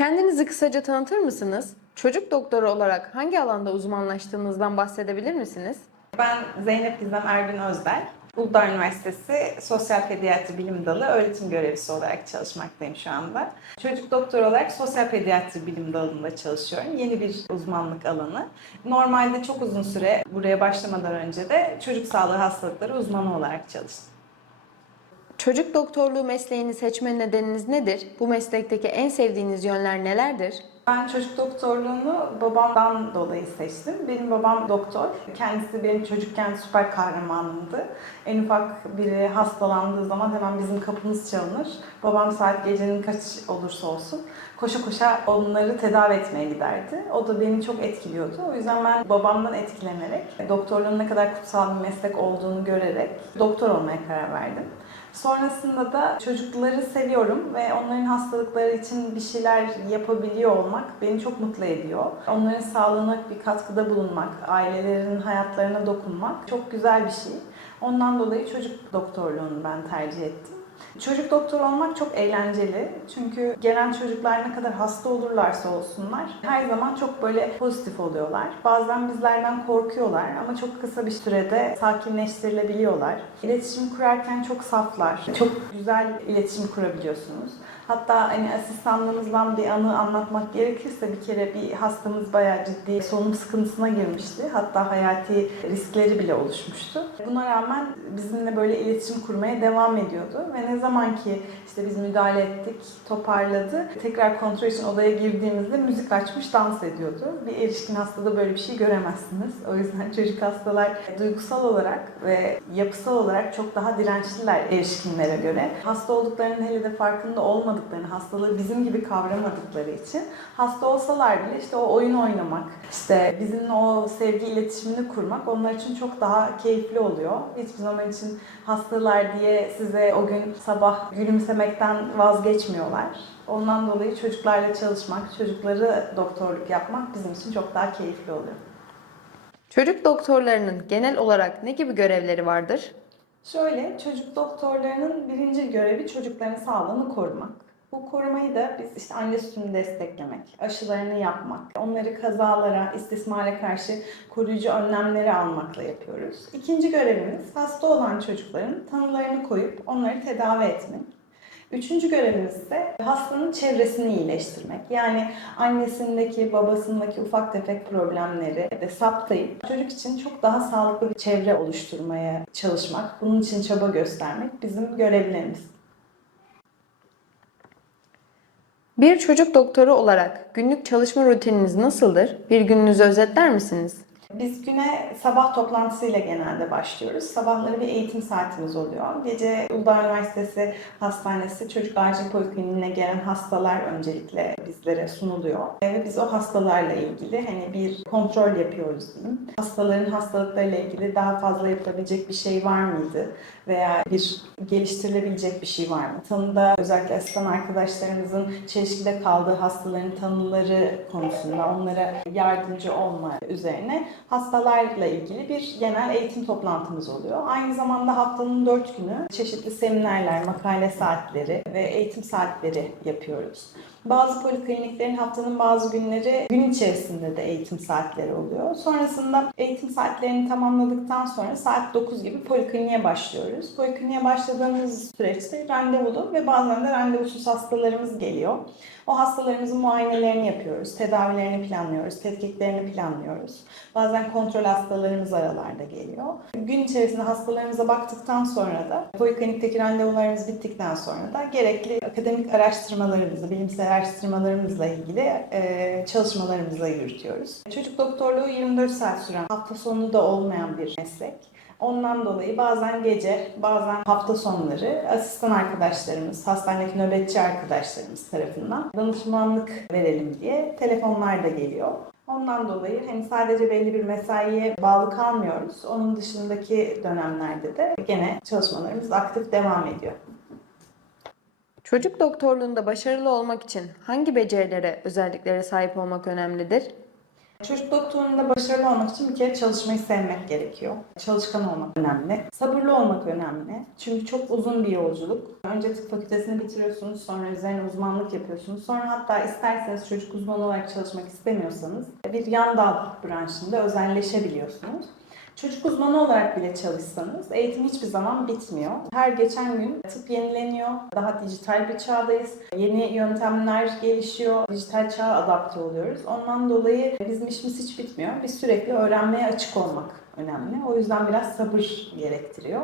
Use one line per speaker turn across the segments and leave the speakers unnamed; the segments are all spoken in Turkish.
Kendinizi kısaca tanıtır mısınız? Çocuk doktoru olarak hangi alanda uzmanlaştığınızdan bahsedebilir misiniz?
Ben Zeynep Gizem Ergün Özdel. Uludağ Üniversitesi Sosyal Pediatri Bilim Dalı öğretim görevlisi olarak çalışmaktayım şu anda. Çocuk doktor olarak Sosyal Pediatri Bilim Dalı'nda çalışıyorum. Yeni bir uzmanlık alanı. Normalde çok uzun süre buraya başlamadan önce de çocuk sağlığı hastalıkları uzmanı olarak çalıştım.
Çocuk doktorluğu mesleğini seçme nedeniniz nedir? Bu meslekteki en sevdiğiniz yönler nelerdir?
Ben çocuk doktorluğunu babamdan dolayı seçtim. Benim babam doktor. Kendisi benim çocukken süper kahramanımdı. En ufak biri hastalandığı zaman hemen bizim kapımız çalınır. Babam saat gecenin kaç olursa olsun koşa koşa onları tedavi etmeye giderdi. O da beni çok etkiliyordu. O yüzden ben babamdan etkilenerek, doktorluğun ne kadar kutsal bir meslek olduğunu görerek doktor olmaya karar verdim. Sonrasında da çocukları seviyorum ve onların hastalıkları için bir şeyler yapabiliyor olmak beni çok mutlu ediyor. Onların sağlığına bir katkıda bulunmak, ailelerin hayatlarına dokunmak çok güzel bir şey. Ondan dolayı çocuk doktorluğunu ben tercih ettim. Çocuk doktor olmak çok eğlenceli. Çünkü gelen çocuklar ne kadar hasta olurlarsa olsunlar her zaman çok böyle pozitif oluyorlar. Bazen bizlerden korkuyorlar ama çok kısa bir sürede sakinleştirilebiliyorlar. İletişim kurarken çok saflar. Çok güzel iletişim kurabiliyorsunuz. Hatta hani asistanlığımızdan bir anı anlatmak gerekirse bir kere bir hastamız bayağı ciddi solunum sıkıntısına girmişti. Hatta hayati riskleri bile oluşmuştu. Buna rağmen bizimle böyle iletişim kurmaya devam ediyordu ve ne zaman ki işte biz müdahale ettik, toparladı. Tekrar kontrol için odaya girdiğimizde müzik açmış dans ediyordu. Bir erişkin hastada böyle bir şey göremezsiniz. O yüzden çocuk hastalar duygusal olarak ve yapısal olarak çok daha dirençliler erişkinlere göre. Hasta olduklarının hele de farkında olmadıklarını, hastalığı bizim gibi kavramadıkları için hasta olsalar bile işte o oyun oynamak, işte bizimle o sevgi iletişimini kurmak onlar için çok daha keyifli oluyor. Hiçbir zaman için hastalar diye size o gün sabah gülümsemekten vazgeçmiyorlar. Ondan dolayı çocuklarla çalışmak, çocukları doktorluk yapmak bizim için çok daha keyifli oluyor.
Çocuk doktorlarının genel olarak ne gibi görevleri vardır?
Şöyle, çocuk doktorlarının birinci görevi çocukların sağlığını korumak. Bu korumayı da biz işte anne sütünü desteklemek, aşılarını yapmak, onları kazalara, istismara karşı koruyucu önlemleri almakla yapıyoruz. İkinci görevimiz hasta olan çocukların tanılarını koyup onları tedavi etmek. Üçüncü görevimiz ise hastanın çevresini iyileştirmek. Yani annesindeki, babasındaki ufak tefek problemleri de saptayıp çocuk için çok daha sağlıklı bir çevre oluşturmaya çalışmak, bunun için çaba göstermek bizim görevlerimiz.
Bir çocuk doktoru olarak günlük çalışma rutininiz nasıldır? Bir gününüzü özetler misiniz?
Biz güne sabah toplantısıyla genelde başlıyoruz. Sabahları bir eğitim saatimiz oluyor. Gece Uludağ Üniversitesi Hastanesi Çocuk Acil Polikliniğine gelen hastalar öncelikle bizlere sunuluyor. Ve biz o hastalarla ilgili hani bir kontrol yapıyoruz diyeyim. Hastaların hastalıklarıyla ilgili daha fazla yapılabilecek bir şey var mıydı? Veya bir geliştirilebilecek bir şey var mı? Tanıda özellikle asistan arkadaşlarımızın çelişkide kaldığı hastaların tanıları konusunda onlara yardımcı olma üzerine hastalarla ilgili bir genel eğitim toplantımız oluyor. Aynı zamanda haftanın dört günü çeşitli seminerler, makale saatleri ve eğitim saatleri yapıyoruz. Bazı polikliniklerin haftanın bazı günleri gün içerisinde de eğitim saatleri oluyor. Sonrasında eğitim saatlerini tamamladıktan sonra saat 9 gibi polikliniğe başlıyoruz. Polikliniğe başladığımız süreçte randevulu ve bazen de randevusuz hastalarımız geliyor. O hastalarımızın muayenelerini yapıyoruz, tedavilerini planlıyoruz, tetkiklerini planlıyoruz. Bazen kontrol hastalarımız aralarda geliyor. Gün içerisinde hastalarımıza baktıktan sonra da poliklinikteki randevularımız bittikten sonra da gerekli akademik araştırmalarımızı, bilimsel araştırmalarımızla ilgili e, çalışmalarımızı yürütüyoruz. Çocuk doktorluğu 24 saat süren, hafta sonu da olmayan bir meslek. Ondan dolayı bazen gece, bazen hafta sonları asistan arkadaşlarımız, hastanedeki nöbetçi arkadaşlarımız tarafından danışmanlık verelim diye telefonlar da geliyor. Ondan dolayı hani sadece belli bir mesaiye bağlı kalmıyoruz. Onun dışındaki dönemlerde de gene çalışmalarımız aktif devam ediyor.
Çocuk doktorluğunda başarılı olmak için hangi becerilere, özelliklere sahip olmak önemlidir?
Çocuk doktorunda başarılı olmak için bir kere çalışmayı sevmek gerekiyor. Çalışkan olmak önemli. Sabırlı olmak önemli. Çünkü çok uzun bir yolculuk. Önce tıp fakültesini bitiriyorsunuz, sonra üzerine uzmanlık yapıyorsunuz. Sonra hatta isterseniz çocuk uzmanı olarak çalışmak istemiyorsanız bir yan dal branşında özelleşebiliyorsunuz. Çocuk uzmanı olarak bile çalışsanız eğitim hiçbir zaman bitmiyor. Her geçen gün tıp yenileniyor. Daha dijital bir çağdayız. Yeni yöntemler gelişiyor. Dijital çağa adapte oluyoruz. Ondan dolayı bizim işimiz hiç bitmiyor. Biz sürekli öğrenmeye açık olmak önemli. O yüzden biraz sabır gerektiriyor.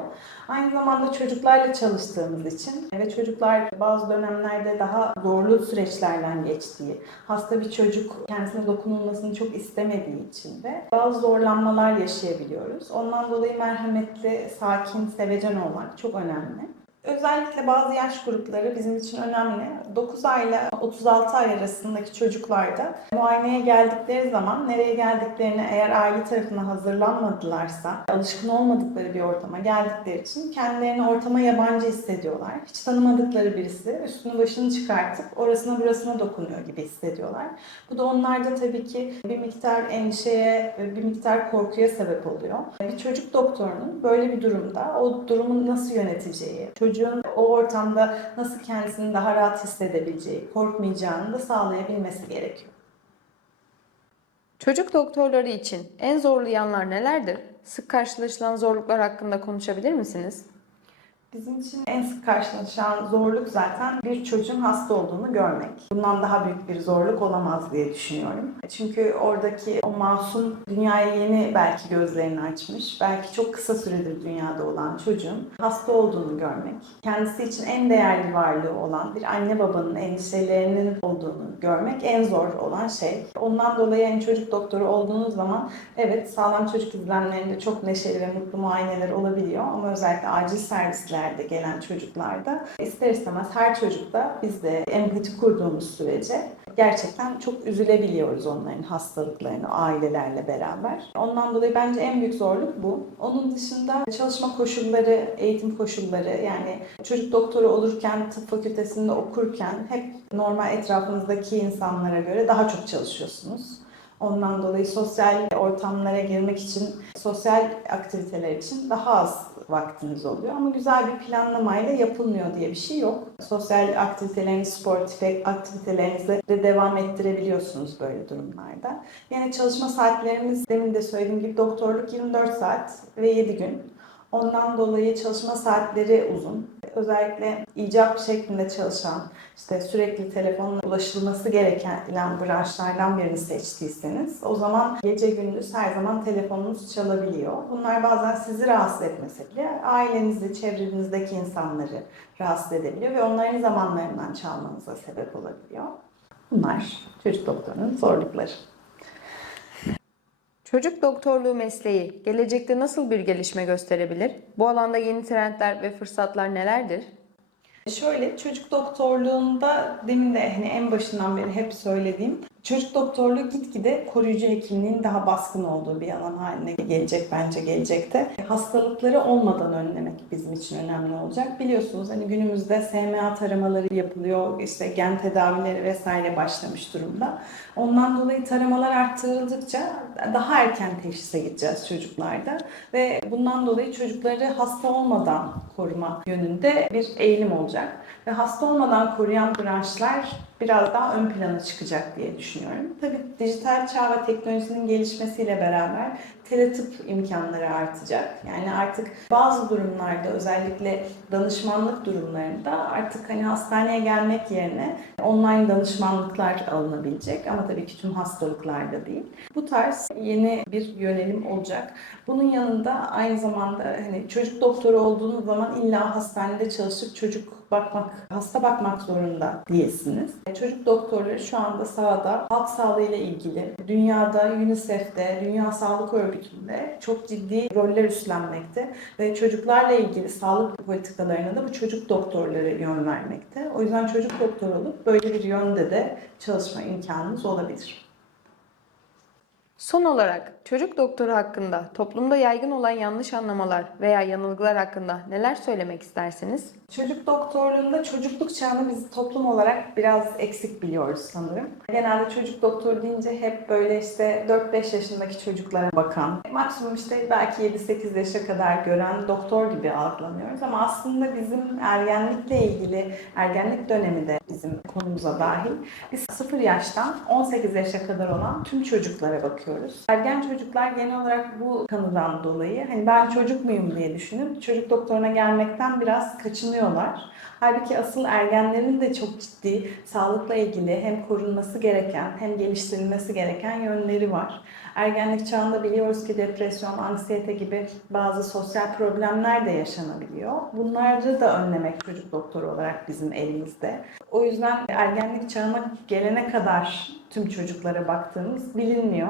Aynı zamanda çocuklarla çalıştığımız için ve çocuklar bazı dönemlerde daha zorlu süreçlerden geçtiği, hasta bir çocuk kendisine dokunulmasını çok istemediği için de bazı zorlanmalar yaşayabiliyoruz. Ondan dolayı merhametli, sakin, sevecen olmak çok önemli. Özellikle bazı yaş grupları bizim için önemli. 9 ay ile 36 ay arasındaki çocuklarda muayeneye geldikleri zaman nereye geldiklerini eğer aile tarafından hazırlanmadılarsa, alışkın olmadıkları bir ortama geldikleri için kendilerini ortama yabancı hissediyorlar. Hiç tanımadıkları birisi üstünü başını çıkartıp orasına burasına dokunuyor gibi hissediyorlar. Bu da onlarda tabii ki bir miktar endişeye, bir miktar korkuya sebep oluyor. Bir çocuk doktorunun böyle bir durumda o durumu nasıl yöneteceği, çocuğun o ortamda nasıl kendisini daha rahat hissedebileceği, korkmayacağını da sağlayabilmesi gerekiyor.
Çocuk doktorları için en zorlu yanlar nelerdir? Sık karşılaşılan zorluklar hakkında konuşabilir misiniz?
Bizim için en sık karşılaşılan zorluk zaten bir çocuğun hasta olduğunu görmek. Bundan daha büyük bir zorluk olamaz diye düşünüyorum. Çünkü oradaki o masum dünyaya yeni belki gözlerini açmış, belki çok kısa süredir dünyada olan çocuğun hasta olduğunu görmek, kendisi için en değerli varlığı olan bir anne babanın endişelerinin olduğunu görmek en zor olan şey. Ondan dolayı en çocuk doktoru olduğunuz zaman evet sağlam çocuk izlenmelerinde çok neşeli ve mutlu muayeneler olabiliyor ama özellikle acil servislerde gelen çocuklarda ister istemez her çocukta biz de empati kurduğumuz sürece gerçekten çok üzülebiliyoruz onların hastalıklarını ailelerle beraber. Ondan dolayı bence en büyük zorluk bu. Onun dışında çalışma koşulları, eğitim koşulları yani çocuk doktoru olurken, tıp fakültesinde okurken hep normal etrafınızdaki insanlara göre daha çok çalışıyorsunuz. Ondan dolayı sosyal ortamlara girmek için, sosyal aktiviteler için daha az vaktiniz oluyor. Ama güzel bir planlamayla yapılmıyor diye bir şey yok. Sosyal aktivitelerinizi, sportif aktivitelerinizi de devam ettirebiliyorsunuz böyle durumlarda. Yani çalışma saatlerimiz demin de söylediğim gibi doktorluk 24 saat ve 7 gün. Ondan dolayı çalışma saatleri uzun. Özellikle icap şeklinde çalışan, işte sürekli telefonla ulaşılması gereken branşlardan birini seçtiyseniz o zaman gece gündüz her zaman telefonunuz çalabiliyor. Bunlar bazen sizi rahatsız etmese bile ailenizi, çevrenizdeki insanları rahatsız edebiliyor ve onların zamanlarından çalmanıza sebep olabiliyor. Bunlar çocuk doktorunun zorlukları.
Çocuk doktorluğu mesleği gelecekte nasıl bir gelişme gösterebilir? Bu alanda yeni trendler ve fırsatlar nelerdir?
Şöyle çocuk doktorluğunda demin de hani en başından beri hep söylediğim çocuk doktorluğu gitgide koruyucu hekimliğin daha baskın olduğu bir alan haline gelecek bence gelecekte. Hastalıkları olmadan önlemek bizim için önemli olacak. Biliyorsunuz hani günümüzde SMA taramaları yapılıyor, işte gen tedavileri vesaire başlamış durumda. Ondan dolayı taramalar arttırıldıkça daha erken teşhise gideceğiz çocuklarda ve bundan dolayı çocukları hasta olmadan koruma yönünde bir eğilim olacak ve hasta olmadan koruyan branşlar biraz daha ön plana çıkacak diye düşünüyorum. Tabii dijital çağ ve teknolojinin gelişmesiyle beraber teletıp imkanları artacak. Yani artık bazı durumlarda özellikle danışmanlık durumlarında artık hani hastaneye gelmek yerine online danışmanlıklar alınabilecek ama tabii ki tüm hastalıklarda değil. Bu tarz yeni bir yönelim olacak. Bunun yanında aynı zamanda hani çocuk doktoru olduğunuz zaman illa hastanede çalışıp çocuk bakmak, hasta bakmak zorunda değilsiniz. Çocuk doktorları şu anda sahada halk sağlığı ile ilgili dünyada UNICEF'te, Dünya Sağlık Örgütü'nde çok ciddi roller üstlenmekte ve çocuklarla ilgili sağlık politikalarına da bu çocuk doktorları yön vermekte. O yüzden çocuk doktoru olup böyle bir yönde de çalışma imkanınız olabilir.
Son olarak Çocuk doktoru hakkında toplumda yaygın olan yanlış anlamalar veya yanılgılar hakkında neler söylemek istersiniz?
Çocuk doktorluğunda çocukluk çağını biz toplum olarak biraz eksik biliyoruz sanırım. Genelde çocuk doktoru deyince hep böyle işte 4-5 yaşındaki çocuklara bakan, maksimum işte belki 7-8 yaşa kadar gören doktor gibi algılanıyoruz. Ama aslında bizim ergenlikle ilgili, ergenlik dönemi de bizim konumuza dahil. Biz 0 yaştan 18 yaşa kadar olan tüm çocuklara bakıyoruz. Ergen çocuklar genel olarak bu kanıdan dolayı hani ben çocuk muyum diye düşünüp çocuk doktoruna gelmekten biraz kaçınıyorlar. Halbuki asıl ergenlerin de çok ciddi sağlıkla ilgili hem korunması gereken hem geliştirilmesi gereken yönleri var. Ergenlik çağında biliyoruz ki depresyon, anksiyete gibi bazı sosyal problemler de yaşanabiliyor. Bunları da önlemek çocuk doktoru olarak bizim elimizde. O yüzden ergenlik çağına gelene kadar tüm çocuklara baktığımız bilinmiyor.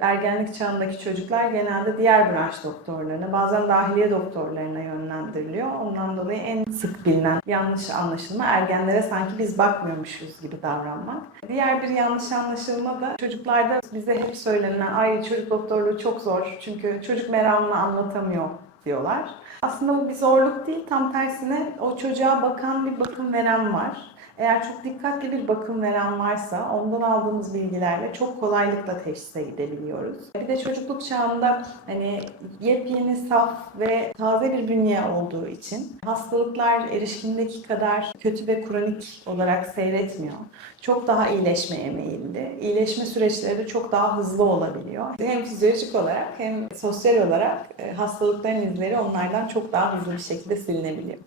Ergenlik çağındaki çocuklar genelde diğer branş doktorlarına, bazen dahiliye doktorlarına yönlendiriliyor. Ondan dolayı en sık bilinen yanlış anlaşılma ergenlere sanki biz bakmıyormuşuz gibi davranmak. Diğer bir yanlış anlaşılma da çocuklarda bize hep söylenen ay çocuk doktorluğu çok zor çünkü çocuk meramını anlatamıyor diyorlar. Aslında bu bir zorluk değil, tam tersine o çocuğa bakan bir bakım veren var. Eğer çok dikkatli bir bakım veren varsa ondan aldığımız bilgilerle çok kolaylıkla teşhise gidebiliyoruz. Bir de çocukluk çağında hani yepyeni saf ve taze bir bünye olduğu için hastalıklar erişkindeki kadar kötü ve kronik olarak seyretmiyor. Çok daha iyileşmeye meyilli. İyileşme süreçleri de çok daha hızlı olabiliyor. Hem fizyolojik olarak hem sosyal olarak e, hastalıkların izleri onlardan çok daha hızlı bir şekilde silinebiliyor.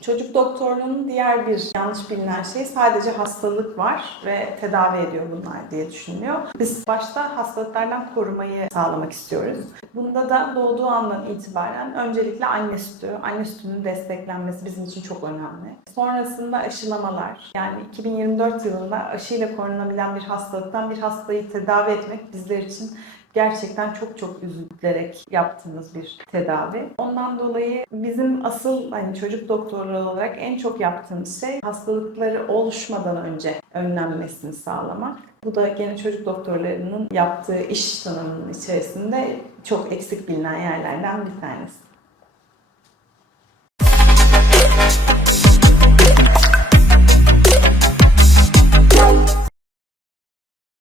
Çocuk doktorluğunun diğer bir yanlış bilinen şey sadece hastalık var ve tedavi ediyor bunlar diye düşünülüyor. Biz başta hastalıklardan korumayı sağlamak istiyoruz. Bunda da doğduğu andan itibaren öncelikle anne sütü, anne sütünün desteklenmesi bizim için çok önemli. Sonrasında aşılamalar. Yani 2024 yılında aşıyla korunabilen bir hastalıktan bir hastayı tedavi etmek bizler için gerçekten çok çok üzülerek yaptığımız bir tedavi. Ondan dolayı bizim asıl hani çocuk doktorları olarak en çok yaptığımız şey hastalıkları oluşmadan önce önlenmesini sağlamak. Bu da gene çocuk doktorlarının yaptığı iş tanımının içerisinde çok eksik bilinen yerlerden bir tanesi.